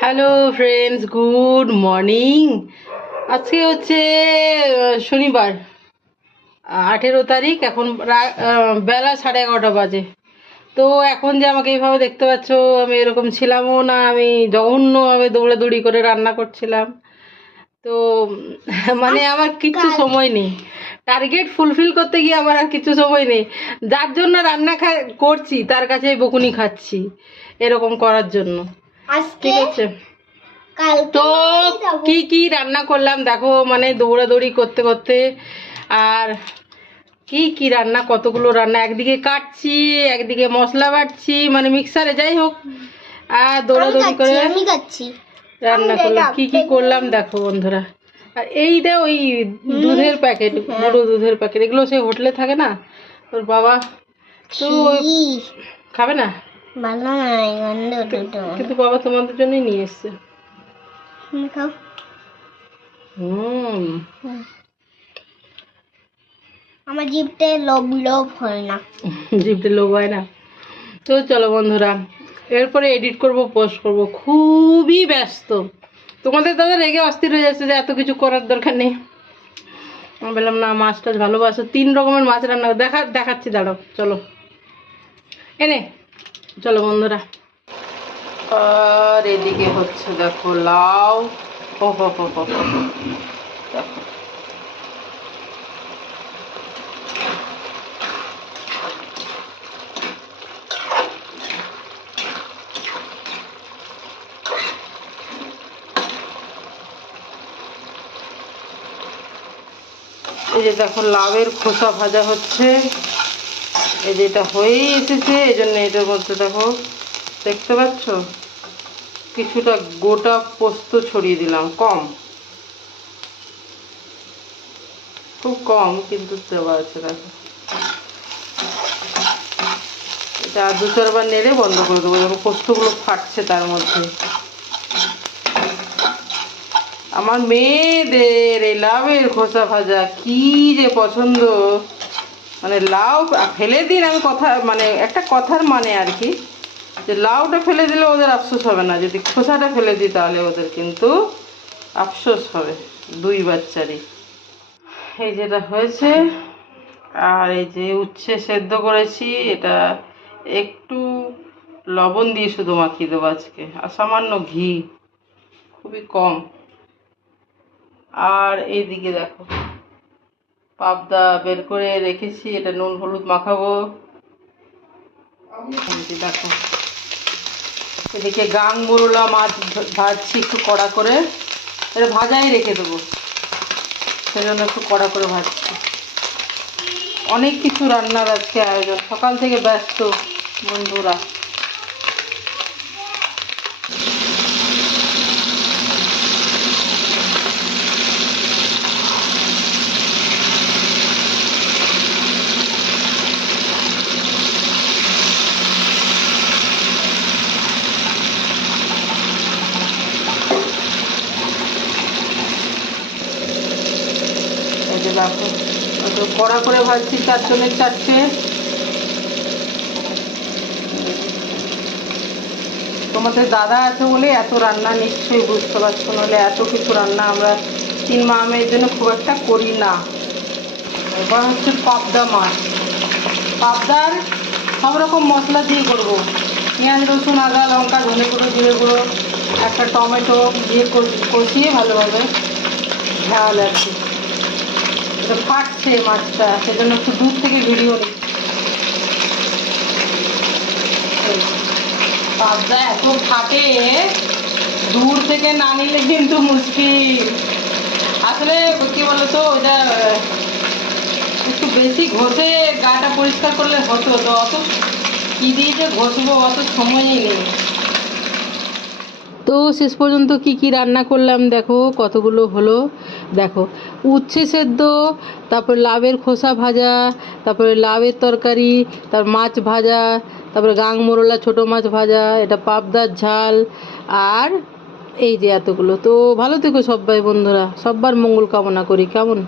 Hello friends good morning আজকে হচ্ছে শনিবার। আঠেরো তারিখ এখন রা- বেলা সাড়ে এগারোটা বাজে। তো এখন যে আমাকে এইভাবে দেখতে পাচ্ছ আমি এরকম ছিলামও না আমি জঘন্যভাবে দৌড়াদৌড়ি করে রান্না করছিলাম। তো মানে আমার কিচ্ছু সময় নেই। টার্গেট ফুলফিল করতে গিয়ে আমার আর কিছু সময় নেই। যার জন্য রান্না খা করছি তার কাছে বকুনি খাচ্ছি এরকম করার জন্য। আজকে আছে। তো বাড়ি। কি কি রান্না করলাম? দেখো মানে দৌড়াদৌড়ি করতে করতে। আর কি কি রান্না? কতগুলো রান্না? একদিকে কাটছি একদিকে মশলা বাটছি মানে মিক্সারে যাই হোক। আর দৌড়াদৌড়ি করে রান্না করলাম। কি কি করলাম? দেখো বন্ধুরা। আর এইটা ওই দুধের প্যাকেট গুঁড়ো দুধের প্যাকেট। এগুলো সেই হোটেলে থাকে না? তোর বাবা তো খাবে না? ভালো গন্ধ দুটো কিন্তু বাবা তোমাদের জন্যই নিয়ে এসছে। খাও। হুম। আমার জিভতে লোভ লোভ হয় না। জিভতে লোভ হয় না। তো চলো বন্ধুরা এরপরে এডিট করব পোস্ট করব। খুবই ব্যস্ত। তোমাদের দাদা রেগে অস্থির হয়ে যাচ্ছে যে এত কিছু করার দরকার নেই। আমি বললাম না মাছ টাছ ভালোবাসো। তিন রকমের মাছ রান্না দেখা দেখাচ্ছি দাঁড়াও চলো। এনে চলো বন্ধুরা। আর এদিকে হচ্ছে দেখো লাউ। ও। দেখো। এই যে দেখো লাউয়ের খোসা ভাজা হচ্ছে। এই যে এটা হয়েই এসেছে, এই জন্য এটার মধ্যে দেখো, দেখতে পাচ্ছ? কিছুটা গোটা পোস্ত ছড়িয়ে দিলাম, কম। খুব কম, কিন্তু দেওয়া আছে, দেখো। এটা দু চারবার নেড়ে বন্ধ করে দেবো, দেখো পোস্তগুলো ফাটছে তার মধ্যে। আমার মেয়েদের এই লাভের খোসা ভাজা, কি যে পছন্দ! মানে লাউ ফেলে দিন আমি কথা মানে একটা কথার মানে আর কি, যে লাউটা ফেলে দিলে ওদের আফসোস হবে না। যদি খোসাটা ফেলে দিই তাহলে ওদের কিন্তু আফসোস হবে, দুই বাচ্চারই। এই যেটা হয়েছে, আর এই যে উচ্ছে সেদ্ধ করেছি, এটা একটু লবণ দিয়ে শুধু মাখিয়ে দেবো আজকে, আর সামান্য ঘি, খুবই কম। আর এইদিকে দেখো। পাবদা বের করে রেখেছি, এটা নুন, হলুদ মাখাবো। দেখো। এদিকে গাং মোরলা মাছ ভাজছি একটু কড়া করে। এটা ভাজাই রেখে দেবো। সেজন্য একটু কড়া করে ভাজছি। অনেক কিছু রান্নার আজকে আয়োজন। সকাল থেকে ব্যস্ত বন্ধুরা এই যে দেখো একটু কড়া করে ভাজছি, চারজনের চারটে। তোমাদের দাদা আছে বলে এত রান্না নিশ্চয়ই বুঝতে পারছ, নাহলে এত কিছু রান্না আমরা তিন মা মেয়ের জন্য খুব একটা করি না। এবার হচ্ছে পাবদা মাছ। পাবদার সব রকম মশলা দিয়ে করব। পেঁয়াজ, রসুন, আদা, লঙ্কা, ধনে গুঁড়ো, জিরে গুঁড়ো, একটা টমেটো দিয়ে কষিয়ে ভালোভাবে ঝাল এটা ফাটছে মাছটা, সেজন্য একটু দূর থেকে ভিডিও পাবদা এত দূর থেকে না নিলে কিন্তু মুশকিল। আসলে কি বলতো ওটা একটু বেশি ঘষে গাটা পরিষ্কার করলে হতো, তো অত কি দিয়ে যে ঘষবো, অত সময়ই নেই। তো শেষ পর্যন্ত কি কি রান্না করলাম দেখো, কতগুলো হলো। দেখো, উচ্ছে সেদ্ধ, তারপর লাউয়ের খোসা ভাজা, তারপরে লাউয়ের তরকারি, তার মাছ ভাজা, তারপরে গাং মোরলা ছোটো মাছ ভাজা, এটা পাবদার ঝাল, আর এই যে এতগুলো। তো ভালো থেকো সবাই বন্ধুরা সব্বার মঙ্গল কামনা করি। কেমন?